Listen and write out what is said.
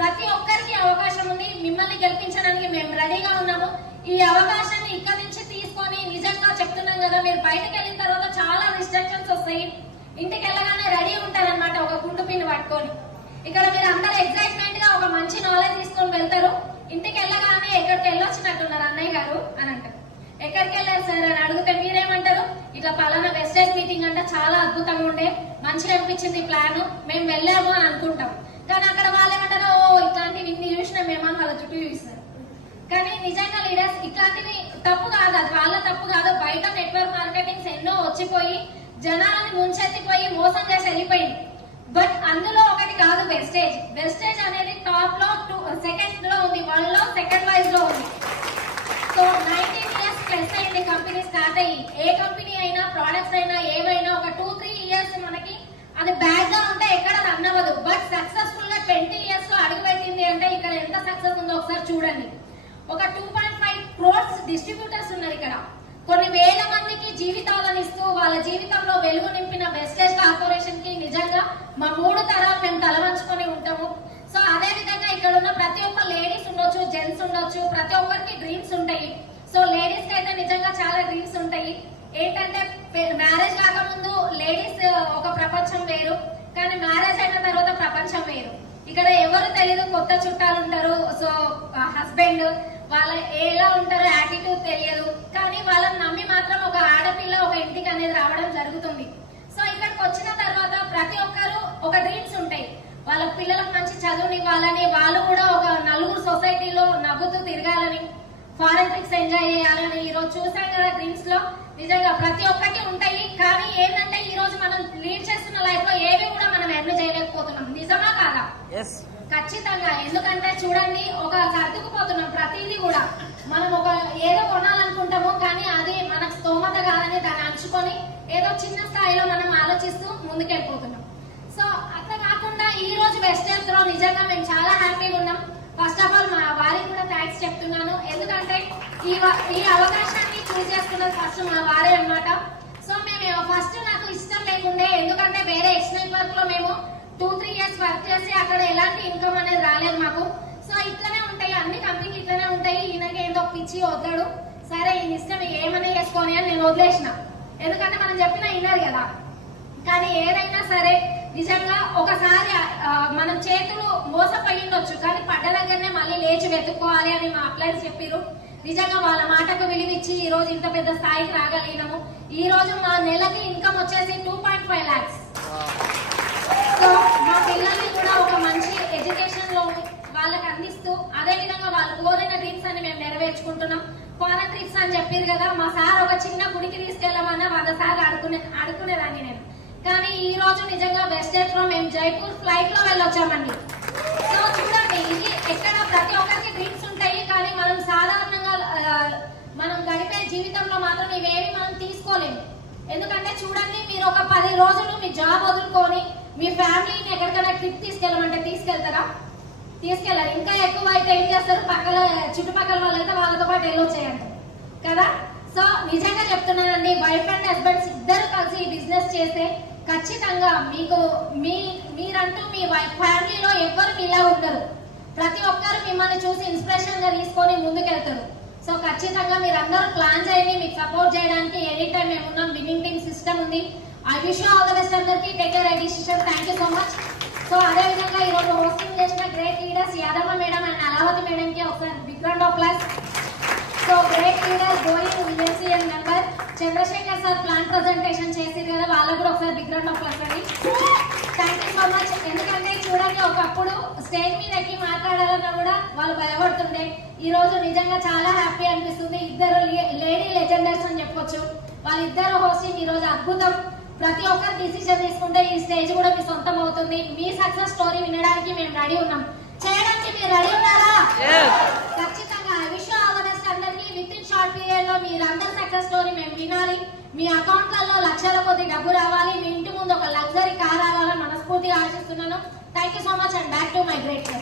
ప్రతి ఒక్కరికి అవకాశం ఉంది. మిమ్మల్ని గెలిపించడానికి మేము రెడీగా ఉన్నాము. ఈ అవకాశాన్ని ఇక్కడ నుంచి తీసుకొని నిజంగా చెప్తున్నాం కదా, మీరు బయటకు వెళ్ళిన తర్వాత చాలా రిస్ట్రిక్షన్స్ వస్తాయి. ఇంటికి వెళ్ళగానే రెడీ ఉంటారనమాట ఒక గుండు పిన్ పట్టుకొని. ఇక్కడ మీరు అందరూ ఎక్సైట్మెంట్ గా ఒక మంచి నాలెడ్జ్ తీసుకొని వెళ్తారు. ఇంటికి వెళ్ళగానే ఎక్కడికి వెళ్ళొచ్చినట్టున్నారు అన్నయ్య గారు అని అంటారు. ఎక్కడికి వెళ్ళారు సార్ అని అడిగితే మీరేమంటారు? ఇట్లా పలానా వెస్టేజ్ మీటింగ్ అంటే చాలా అద్భుతంగా ఉండే, మంచిగా అనిపించింది ప్లాన్, మేము వెళ్ళాము అని అనుకుంటాం. కానీ అక్కడ వాళ్ళు ఏమంటారు, ఓ ఇట్లాంటివి ఇన్ని చూసినా మేమని వాళ్ళ చుట్టూ చూపిస్తారు. కానీ నిజంగా లీడర్స్ ఇట్లాంటివి తప్పు కాదు, అది వాళ్ళ తప్పు కాదు. బయట నెట్వర్క్ మార్కెటింగ్స్ ఎన్నో వచ్చిపోయి జనాలను ముంచెత్తిపోయి మోసం చేసి వెళ్ళిపోయింది. బట్ అందులో ఒకటి కాదు వెస్టేజ్. వెస్టేజ్ అనేది టాప్ లో సెకండ్ లో ఉంది, వరల్డ్ లో సెకండ్ వైజ్ లో ఉంది. సో 19 years ప్లస్ అయింది కంపెనీ స్టార్ట్ అయ్యి. ఏ కంపెనీ అయినా ప్రొడక్ట్స్ అయినా ఏవైనా ఒక 2-3 years మనకి అది బ్యాడ్ గా ఉంటే ఎక్కడ రన్ అవ్వదు. బట్ సక్సెస్ఫుల్ గా 20 years లో అడుగు పెట్టింది అంటే ఇక్కడ ఎంత సక్సెస్ ఉందో ఒకసారి చూడండి. ఒక 2.5 crores డిస్ట్రిబ్యూటర్స్ ఉన్నారు ఇక్కడ. కొన్ని వేల మందికి జీవితాలను ఇస్తూ వాళ్ళ జీవితంలో వెలుగు నింపిన వెస్టేజ్ కార్పొరేషన్ కి నిజంగా మా 3 తరాలు మేము తలవంచుకొని ఉంటాము. సో అదే విధంగా ఇక్కడ ఉన్న ప్రతి ఒక్క లేడీస్ ఉండొచ్చు, జెంట్స్ ఉండొచ్చు, ప్రతి ఒక్కరికి డ్రీమ్స్ ఉంటాయి. సో లేడీస్ కి అయితే నిజంగా చాలా డ్రీమ్స్ ఉంటాయి. ఏంటంటే మ్యారేజ్ కాకముందు లేడీస్ ఒక ప్రపంచం వేరు, కానీ మ్యారేజ్ అయిన తర్వాత ప్రపంచం వేరు. ఇక్కడ ఎవరు తెలియదు, కొత్త చుట్టాలు ఉంటారు. సో హస్బెండ్ వాళ్ళ ఎలా ఉంటారో యాటిట్యూడ్ తెలియదు, కానీ వాళ్ళని నమ్మి మాత్రం ఒక ఆడపిల్ల ఒక ఇంటికి అనేది రావడం జరుగుతుంది. సో ఇక్కడికి వచ్చిన తర్వాత ప్రతి ఒక్కరు ఒక డ్రీమ్స్ ఉంటాయి. వాళ్ళ పిల్లలకు మంచి చదువునివ్వాలని, వాళ్ళు కూడా ఒక నలుగురు సొసైటీలో నవ్వుతూ తిరగాలని, ఫారెన్ ట్రిప్స్ ఎంజాయ్ చేయాలని. ఈ రోజు చూసాం కదా డ్రీమ్స్ లో నిజంగా ప్రతి ఒక్కటి ఉంటాయి. కానీ ఏంటంటే ఈ రోజు మనం లీడ్ చేస్తున్న లైఫ్ లో ఏవి కూడా మనం ఎర్న్ చేయలేకపోతున్నాం. నిజమా కాదా? ఖచ్చితంగా. ఎందుకంటే చూడండి, ఒక సర్దుకుపోతున్నాం ప్రతిదీ కూడా. మనం ఒక ఏదో కొనాలనుకుంటాము, కానీ అది మనకు స్తోమత కాదని దాన్ని అంచుకొని ఏదో చిన్న స్థాయిలో మనం ఆలోచిస్తూ ముందుకెళ్ళిపోతున్నాం. సో అట్లా కాకుండా ఈ రోజు వెస్టేజ్ లో నిజంగా మేము చాలా హ్యాపీగా ఉన్నాం. ఫస్ట్ ఆఫ్ ఆల్ మా వారికి కూడా థ్యాంక్స్ చెప్తున్నాను. ఎందుకంటే ఈ అవకాశాన్ని చూస్ చేసుకున్నది ఫస్ట్ మా వారే అన్నమాట. సో మేము ఫస్ట్ నాకు ఇష్టం లేకుండే, ఎందుకంటే వేరే ఎక్స్టర్నల్ వర్క్ లో మేము 2-3 years వర్క్ చేసి అక్కడ ఎలాంటి ఇన్కమ్ అనేది రాలేదు మాకు. సో ఇట్లనే ఉంటాయి, అన్ని కంపెనీలు ఇట్లనే ఉంటాయి. ఈయనకి ఏంటో పిచ్చి వద్దాడు, సరే ఈయన ఇష్టం ఏమైనా చేసుకొని అని నేను వదిలేసిన. ఎందుకంటే మనం చెప్పినా విన్నారు కదా. కానీ ఏదైనా సరే నిజంగా ఒకసారి మనం చేతులు మోసపోయి ఉండొచ్చు, కానీ పడ్డ దగ్గరనే మళ్ళీ లేచి వెతుక్కోవాలి అని మా అప్లైన్స్ చెప్పారు. నిజంగా వాళ్ళ మాటకు విలువిచ్చి ఈ రోజు ఇంత పెద్ద స్థాయికి రాగలిగినాము. ఈ రోజు మా నెలకి ఇన్కమ్ వచ్చేసి 2.5 lakhs. సో మా పిల్లల్ని కూడా ఒక మంచి ఎడ్యుకేషన్ లో వాళ్ళకి అందిస్తూ, అదే విధంగా వాళ్ళు కోరిన డ్రీమ్స్ అని మేము నెరవేర్చుకుంటున్నాం. ఫారెన్ ట్రిప్స్ అని చెప్పారు కదా, మా సార్ ఒక చిన్న గుడికి తీసుకెళ్లామన్నా 100 సార్లు అడుకునేదాన్ని నేను. కానీ ఈ రోజు నిజంగా వెస్టేజ్ లో మేము జైపూర్ ఫ్లైట్ లో వెళ్ళొచ్చామండి. సో చూడండి, ఇది ఎక్కడ ప్రతి ఒక్కరికి డ్రీమ్స్ ఉంటాయి, కానీ మనం సాధారణంగా మనం గడిపే జీవితంలో మాత్రం ఇవేమి మనం తీసుకోలేము. ఎందుకంటే చూడండి, మీరు ఒక 10 రోజులు మీ జాబ్ వదులుకొని మీ ఫ్యామిలీని ఎక్కడికైనా ట్రిప్ తీసుకెళ్ళమంటే తీసుకెళ్తారా? తీసుకెళ్లారు. ఇంకా ఎక్కువ అయితే ఏం చేస్తారు, చుట్టుపక్కల వాళ్ళు అయితే వాళ్ళతో పాటు వెళ్ళొచ్చేయంటారు కదా. సో నిజంగా చెప్తున్నానండి, వైఫ్ అండ్ హస్బెండ్స్ ఇద్దరు కలిసి ఈ బిజినెస్ చేస్తే ఖచ్చితంగా మీకు మీరంటూ మీ ఫ్యామిలీలో ఎవ్వరు ఇలా ఉండరు. ప్రతి ఒక్కరు మిమ్మల్ని చూసి ఇన్స్పిరేషన్ గా తీసుకొని ముందుకెళ్తారు. సో ఖచ్చితంగా మీరందరూ ప్లాన్ చేయండి, మీకు సపోర్ట్ చేయడానికి ఎనీ టైం మేము ఉన్నాం. విన్నింగ్ టీమ్ సిస్టమ్ ఉంది. I wish all the best అందరికి. Take care, decision. Thank you so much. So అదే విధంగా ఈ రోజు హోస్టింగ్ చేసిన great leaders Yadamma madam and Alavathi madam కి ఒకసారి big round of applause. So great leader going VSCN member Chandrashekar sir plan presentation చేసి కదా, వాళ్ళకు కూడా ఒకసారి బిగ్ రౌండ్ ఆఫ్ అప్లాస్ అండి. Thank you so much. ఎందుకంటే చూడండి, ఒకప్పుడు స్టేజ్ మీద ఎక్కి మాట్లాడాలన్నా కూడా వాళ్ళు భయపడుతుండే. ఈ రోజు నిజంగా చాలా హ్యాపీ అనిపిస్తుంది. ఇద్దరు లేడీ లెజెండర్స్ అని చెప్పొచ్చు. వాళ్ళిద్దరు హోస్టింగ్ ఈ రోజు అద్భుతం. ప్రతి ఒక్కరు డిసిషన్ తీసుకుంటే ఈ స్టేజ్ కూడా మీ సొంతం అవుతుంది. మీ సక్సెస్ స్టోరీ వినడానికి మేము రెడీ ఉన్నాం. చేయడానికి మీరు రెడీ ఉన్నారా? ఖచ్చితంగా. I wish all the best అందరికి. విత్ ఇన్ షార్ట్ పీరియడ్ లో మీరందరి సక్సెస్ స్టోరీ మేము వినాలి. మీ అకౌంట్లలో లక్షల కొద్ది డబ్బు రావాలి. మీ ఇంటి ముందు ఒక లగ్జరీ కార్ రావాలని మనస్ఫూర్తిగా ఆశిస్తున్నాను. Thank you so much and back to my great.